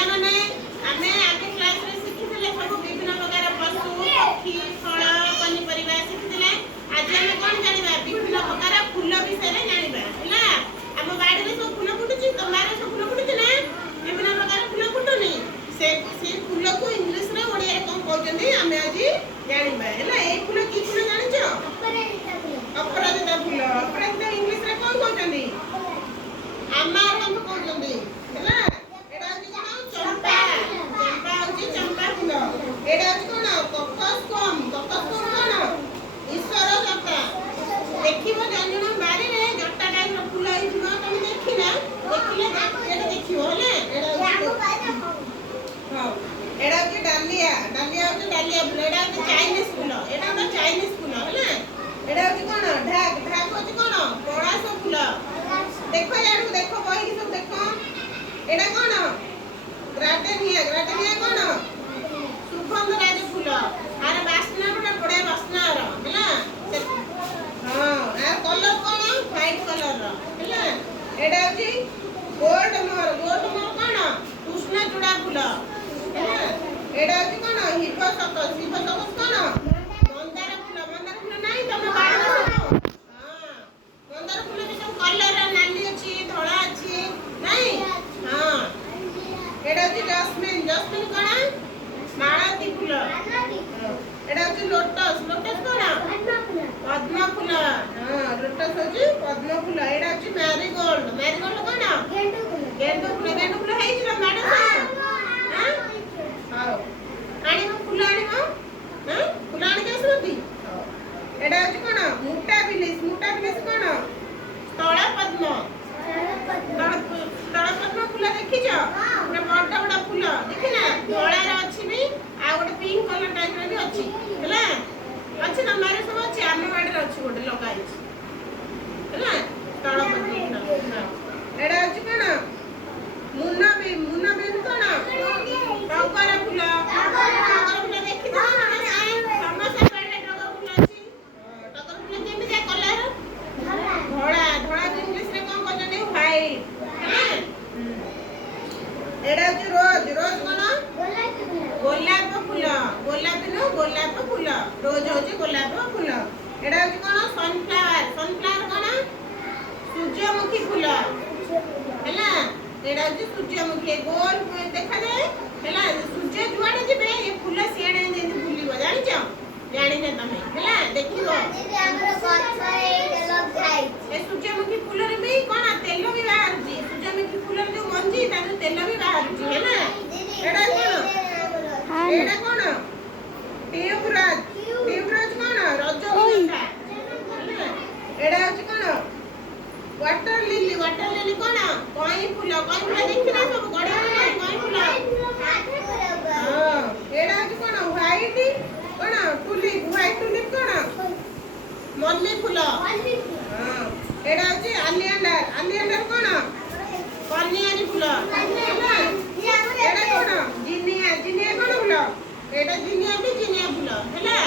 ପିଲାମାନେ ଆମେ ଆଗେ କ୍ଲାସରେ ଶିଖିଥିଲେ ସବୁ ବିଭିନ୍ନ ପ୍ରକାର ପଶୁ ପକ୍ଷୀ ଫଳ ପନିପରିବା ଶିଖିଥିଲେ। ଆଜି ଆମେ କ'ଣ ଜାଣିବା ବିଭିନ୍ନ ପ୍ରକାର ଫୁଲ ବିଷୟରେ ଜାଣିବା ହେଲା। ଆମ ବାଡ଼ିରେ ସବୁ ଫୁଲ ଫୁଟୁଛି, ତମ ବାଡ଼ିରେ ସବୁ ଫୁଲ ଫୁଟୁଛି ନା? ବିଭିନ୍ନ ପ୍ରକାର ଫୁଲ ଫୁଟୁନି, ସେ ଫୁଲକୁ ଇଂଲିଶରେ ଓଡ଼ିଆରେ କ'ଣ କହୁଛନ୍ତି ଆମେ ଆଜି ଜାଣିବା ହେଲା। ଏଇ ଫୁଲ କି ଫୁଲ ଜାଣିଛ? ଅପରାଜିତା ଫୁଲ। ଅପରାଜିତା ଇଂଲିଶରେ କ'ଣ କହୁଛନ୍ତି? ଆମାରାନ୍ଥ କହୁଛନ୍ତି ହେଲା। ଏଇଟା ହଉଛି କ'ଣ? ଚମ୍ପା। ଚମ୍ପା ହଉଛି ଚମ୍ପା ଫୁଲ। ଏଇଟା ହଉଛି କ'ଣ? କକସ୍ପମ୍। କକସ୍ପମ୍ କ'ଣ? ଈଶ୍ୱର ଜଟା। ଦେଖିବ ଜଣ ଜଣ ବାରିରେ ଜଟା ଟାଇପର ଫୁଲ ହେଇଥିବ, ତମେ ଦେଖିଲେ ଏଇଟା ଦେଖିବ ହେଲା। ଏଇଟା ହଉଛି ଡାଲିଆ। ଡାଲିଆ ହଉଛି ଡାଲିଆ ଫୁଲ। ଏଇଟା ହଉଛି ଚାଇନିଜ ଫୁଲ। ଏଇଟା ଗୋଟେ ଚାଇନିଜ ଫୁଲ ହେଲା। ଏଇଟା ହଉଛି କ'ଣ? ଢାକ। ଢାକ ହଉଛି କ'ଣ? ପଳାଶ ଫୁଲ। ଦେଖ ଇଆଡ଼କୁ ଦେଖ, ବହିକି ସବୁ ଦେଖ। ଏଇଟା କ'ଣ? ଗ୍ରାଟେନିଆ। ଗ୍ରାଟେନିଆ କ'ଣ? ସୁଗନ୍ଧରାଜ ଫୁଲ। ଆର ବାସ୍ନା ଗୋଟେ ବଢ଼ିଆ ବାସ୍ନା ଆର ହେଲା। ହଁ, ଆର କଲର କ'ଣ? ହ୍ୱାଇଟ୍ କଲରର ହେଲା। ଏଇଟା ହଉଛି ଗୋଲ୍ଡ ମୋହର। ଗୋଲ୍ଡ ମୋହର କ'ଣ? କୃଷ୍ଣଚୂଡ଼ା ଫୁଲ ହେଲା। ଏଇଟା ହଉଛି କ'ଣ? ହିପୋସକସ୍। ହିପୋସକସ୍ କ'ଣ? ମନ୍ଦାର ଫୁଲ। ମନ୍ଦାର ଫୁଲ ନାହିଁ ତମ ବାଡ଼ିରେ ସବୁ? ହଁ, ମନ୍ଦାର ଫୁଲ ବି ସବୁ କଲର, ନାଲି ଅଛି, ଧଳା ଅଛି ନାଇଁ? ହଁ, ଏଇଟା ହଉଛି ଜସ୍ମିନ୍। ଜସ୍ମିନ୍ କ'ଣ? ମାଳତୀ ଫୁଲ। ଏଇଟା ହଉଛି ଲୋଟସ୍। ଲୋଟସ୍ କ'ଣ? ପଦ୍ମ ଫୁଲ। ହଁ, ଲୋଟସ୍ ହଉଛି ପଦ୍ମ ଫୁଲ। ଏଇଟା ହଉଛି ମ୍ୟାରିଗୋଲ୍ଡ। ମ୍ୟାରିଗୋଲ୍ଡ କ'ଣ? ଗେଣ୍ଡୁ ଫୁଲ। ଗେଣ୍ଡୁ ଫୁଲ ହେଇଛି ନା ମ୍ୟାଡମ୍? ହଉ, ଆଣିବ ଫୁଲ ଆଣିବ। ହଁ, ଫୁଲ ଆଣିକି ଆସିବଟି। ଏଇଟା ହଉଛି କ'ଣ? ମୁଟା ବିଲିସ୍। ମୁଟା ବିଲିସ୍ କ'ଣ? ସ୍ଥଳ ପଦ୍ମ। ସ୍ଥଳ ପଦ୍ମ ଫୁଲ ଦେଖିଛ? ଗୋଟେ ବଡ଼ ବଡ଼ ଫୁଲ ଦେଖିନା? ଧଳାର ଅଛି ବି, ଆଉ ଗୋଟେ ପିଙ୍କ କଲର ଟାଇପର ବି ଅଛି ହେଲା। ଅଛି ତମ ବାଡ଼ିରେ ସବୁ ଅଛି? ଆମ ବାଡ଼ିରେ ଅଛି, ଗୋଟେ ଲଗା ହେଇଛି ହେଲା। ସ୍ଥଳ ପଦ୍ମ ଫୁଲ। ଏଇଟା ହଉଛି କ'ଣ? ମୁନବିମ୍। ମୁନବିମ୍ କ'ଣ? ଟଗର ଫୁଲ। ଟଗର ଫୁଲ ଦେଖିଛ? ସମସ୍ତ ବାଡ଼ିରେ ଟଗର ଫୁଲ ଅଛି। ଟଗର ଫୁଲ କେମିତିଆ କଲର? ଧଳା। ଧଳାକୁ ଇଂଲିଶରେ କ'ଣ କହୁଛନ୍ତି? ହ୍ୱାଇଟ୍ ହେଲା। ଏଇଟା ହଉଛି ରୋଜ। ରୋଜ କ'ଣ? ଗୋଲାପ ଫୁଲ। ଗୋଲାପ ନୁହଁ, ଗୋଲାପ ଫୁଲ। ରୋଜ ହଉଛି ଗୋଲାପ ଫୁଲ। ଏଇଟା ହଉଛି କ'ଣ? ସନଫ୍ଲାୱାର। ସନଫ୍ଲାୱାର କ'ଣ? ସୂର୍ଯ୍ୟମୁଖୀ ଫୁଲ ହେଲା। ଏଇଟା ହଉଛି ସୂର୍ଯ୍ୟମୁଖୀ। ଗୋଲ ଦେଖାଯାଏ ହେଲା। ସୂର୍ଯ୍ୟ ଯୁଆଡ଼େ ଯିବେ ଏ ଫୁଲ ସିଆଡ଼େ ଯେମିତି ବୁଲିବ, ଜାଣିଛ? ଜାଣିଛ ତମେ ହେଲା। ଦେଖିବ ଏ ସୂର୍ଯ୍ୟମୁଖୀ ଫୁଲରେ ବି କ'ଣ ତେଲ ବି ବାହାରୁଛି। ସୂର୍ଯ୍ୟମୁଖୀ ଫୁଲର ଯୋଉ ମଞ୍ଜି ତା ଯୋଉ ତେଲ ବି ବାହାରୁଛି ହେଲା। ଏଇଟା କ'ଣ? ଏଇଟା କ'ଣ? ଟ୍ୟୁବରୋଜ। ଟ୍ୟୁବରୋଜ କ'ଣ? ରଜନୀଗନ୍ଧା ହେଲା। ଏଇଟା ହଉଛି କ'ଣ? ୱାଟର ଲିଲି। ୱାଟର ଲିଲି କ'ଣ? କଇଁ ଫୁଲ। କଇଁ ଫୁଲ ଦେଖିନା ସବୁ? ଗଢ଼ିଆ କଇଁ ଫୁଲ। ହଁ, ଏଇଟା ହଉଛି କ'ଣ? ହ୍ୱାଇଟ୍ କ'ଣ? ଟୁଲିପ୍। ହ୍ୱାଇଟ୍ ଟୁଲିପ୍ କ'ଣ? ମଲ୍ଲି ଫୁଲ। ହଁ, ଏଇଟା ହଉଛି ଆଲିଆଣ୍ଡାର। ଆଲିଆଣ୍ଡାର କ'ଣ? କନିଆରୀ ଫୁଲ ହେଲା। ଏଇଟା କ'ଣ? ଜିନିଆ। ଜିନିଆ କ'ଣ ଫୁଲ? ଏଇଟା ଜିନିଆ ବି ଜିନିଆ ଫୁଲ ହେଲା।